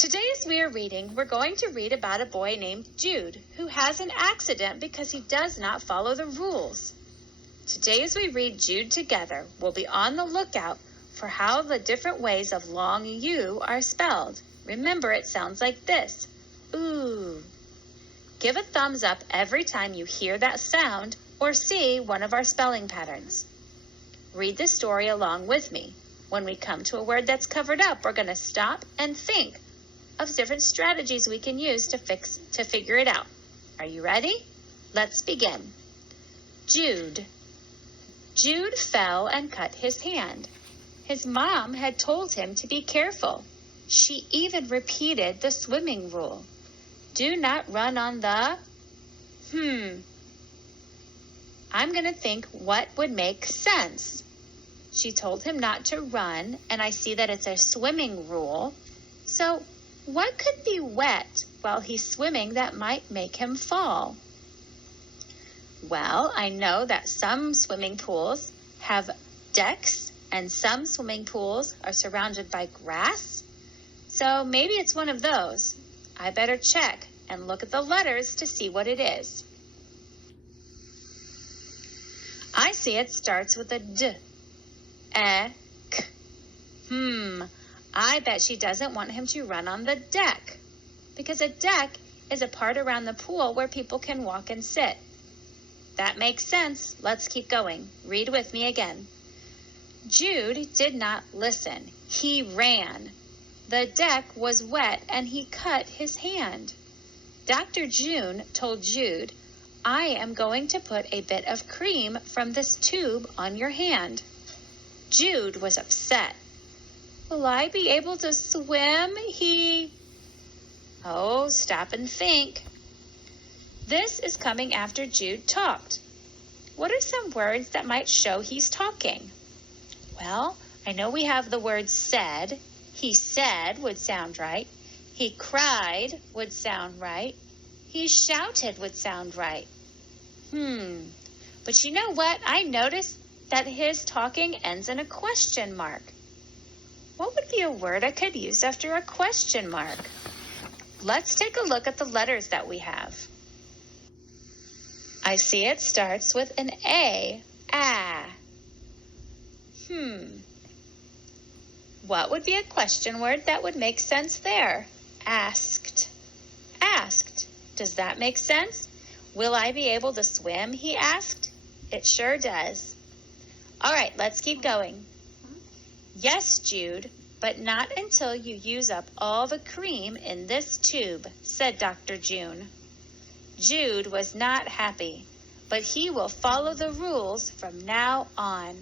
Today as we are reading, we're going to read about a boy named Jude who has an accident because he does not follow the rules. Today as we read Jude together, we'll be on the lookout for how the different ways of long U are spelled. Remember, it sounds like this, ooh. Give a thumbs up every time you hear that sound or see one of our spelling patterns. Read the story along with me. When we come to a word that's covered up, we're going to stop and think of different strategies we can use to figure it out. Are you ready? Let's begin. Jude. Jude fell and cut his hand. His mom had told him to be careful. She even repeated the swimming rule. Do not run on the... I'm going to think what would make sense. She told him not to run, and I see that it's a swimming rule. So, what could be wet while he's swimming that might make him fall? Well, I know that some swimming pools have decks, and some swimming pools are surrounded by grass. So maybe it's one of those. I better check and look at the letters to see what it is. I see it starts with a D. K. I bet she doesn't want him to run on the deck, because a deck is a part around the pool where people can walk and sit. That makes sense. Let's keep going. Read with me again. Jude did not listen. He ran. The deck was wet and he cut his hand. Dr. June told Jude, I am going to put a bit of cream from this tube on your hand. Jude was upset. Will I be able to swim? Oh, stop and think. This is coming after Jude talked. What are some words that might show he's talking? Well, I know we have the word said. He said would sound right. He cried would sound right. He shouted would sound right. But you know what? I noticed that his talking ends in a question mark. What would be a word I could use after a question mark? Let's take a look at the letters that we have. I see it starts with an A. What would be a question word that would make sense there? Asked. Asked. Does that make sense? Will I be able to swim, he asked. It sure does. All right, let's keep going. Yes, Jude, but not until you use up all the cream in this tube, said Dr. June. Jude was not happy, but he will follow the rules from now on.